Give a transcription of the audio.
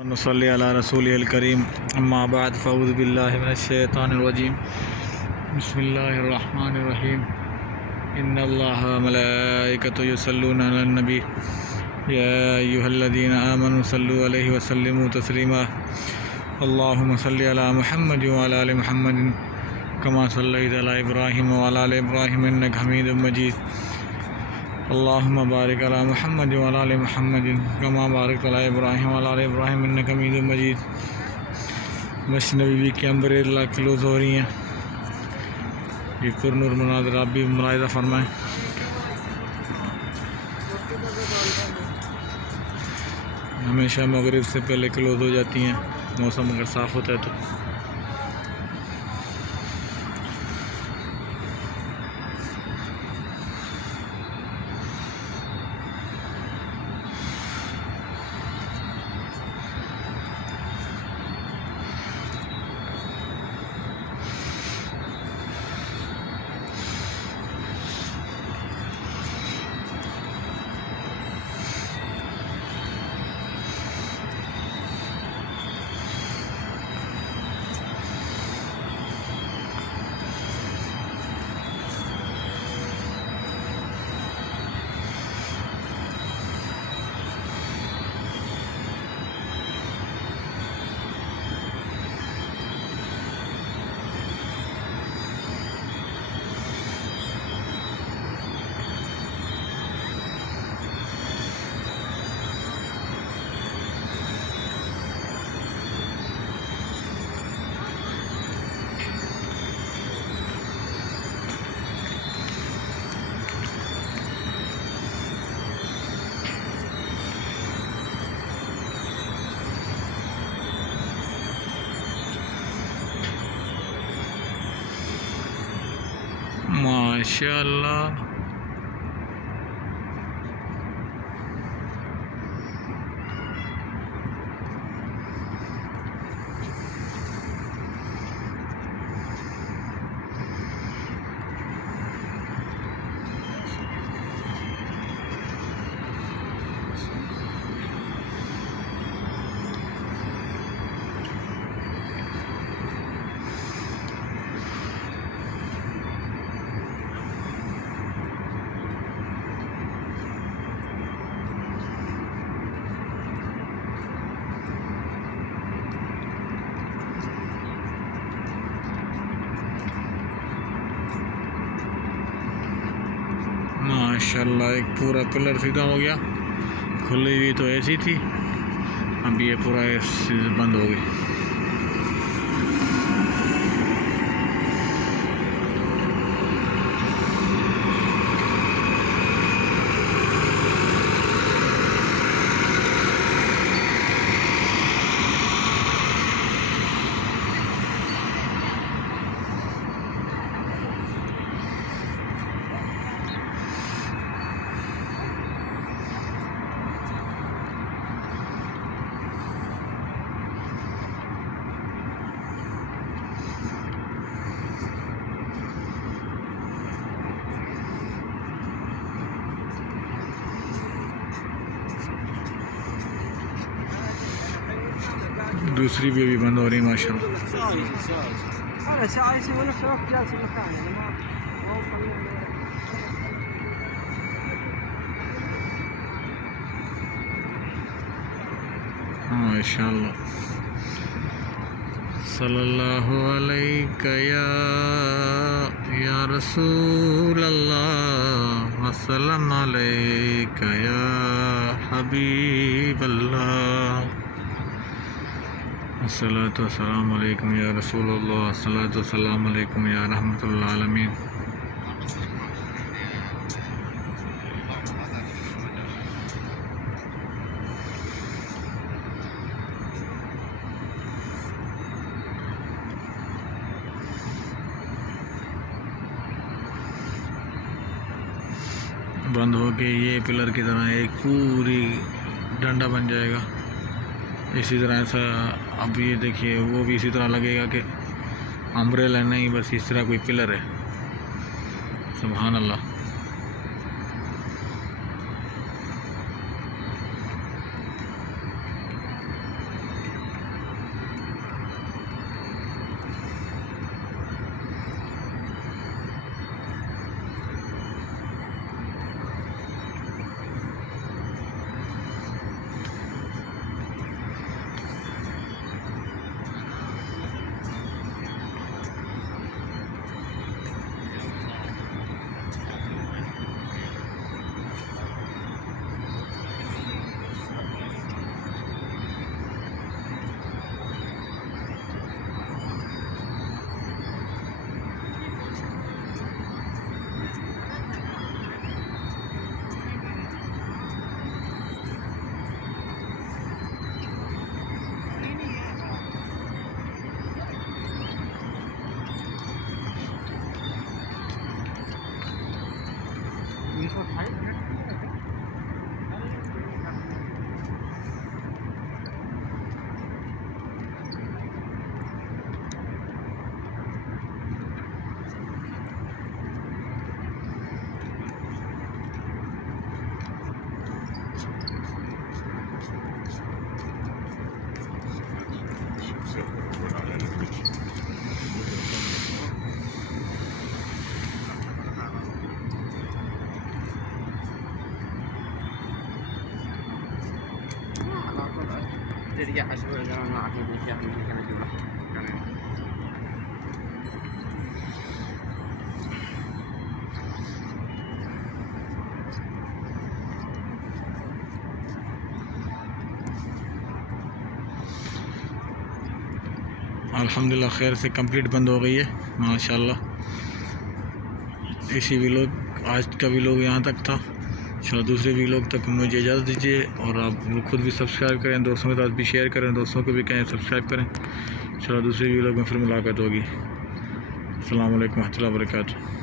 नसल्ली अला रसूलिल करीम अम्मा बाद फ़ऊज़ु बिल्लाहि मिनश्शैतानिर रजीम बिस्मिल्लाहिर रहमानिर रहीम इन्नल्लाहा व मलाइकतहु युसल्लूना अलन नबी या अय्युहल्लज़ीना आमनू सल्लु अलैहि व सल्लिमू तस्लीमा अल्लाहुम्मा सल्लि अला मुहम्मद व अला आलि मुहम्मद कमा सल्लैता अला इब्राहीम व अला आलि इब्राहीम इन्नका हमीदुम मजीद अल्लाहुम्मा बारिक अला मुहम्मद व अला आलि मुहम्मद कमा बारकता अला इब्राहीम व अला आलि इब्राहीम इन्नका हमीदुम मजीद। मस्जिद नबवी के अंदर 1 लाख क्लोज़ हो रही हैं। ये पुरनूर मनाज़िर आप भी मुलाहिज़ा फरमाएँ। हमेशा मगरिब से पहले क्लोज़ हो जाती हैं, मौसम अगर साफ़ होता है तो। माशाअल्लाह माशाअल्लाह एक पूरा पिलर सीधा हो गया। खुली हुई तो ऐसी थी, अब ये पूरा बंद हो गई। दूसरी भी अभी बंद हो रही माशाअल्लाह। माशाअल्लाह सल्लल्लाहु अलैका या रसूल अल्लाह वसल्लम अलैका या हबीब अल्लाह। अस्सलातु वस्सलामु अलैकुम या रसूलल्लाह, अस्सलातु वस्सलामु अलैकुम या रहमतुल आलमीन। बंद हो के ये पिलर की तरह एक पूरी डंडा बन जाएगा। इसी तरह सा अब ये देखिए वो भी इसी तरह लगेगा कि अम्ब्रेला नहीं, बस इस तरह कोई पिलर है। सुभान अल्लाह। رجع أسبوع زمان ما أعرف إيش يعني كم جوا كمان. अल्हम्दुलिल्लाह खैर से कंप्लीट बंद हो गई है माशाल्लाह। इसी व्लॉग आज का व्लॉग यहाँ तक था। चलो दूसरे व्लॉग तक मुझे इजाज़त दीजिए और आप खुद भी सब्सक्राइब करें, दोस्तों के साथ भी शेयर करें, दोस्तों को भी कहें सब्सक्राइब करें। चलो दूसरे व्लॉग में फिर मुलाकात होगी। अस्सलाम वालेकुम व रहमतुल्लाहि व बरकातुहू।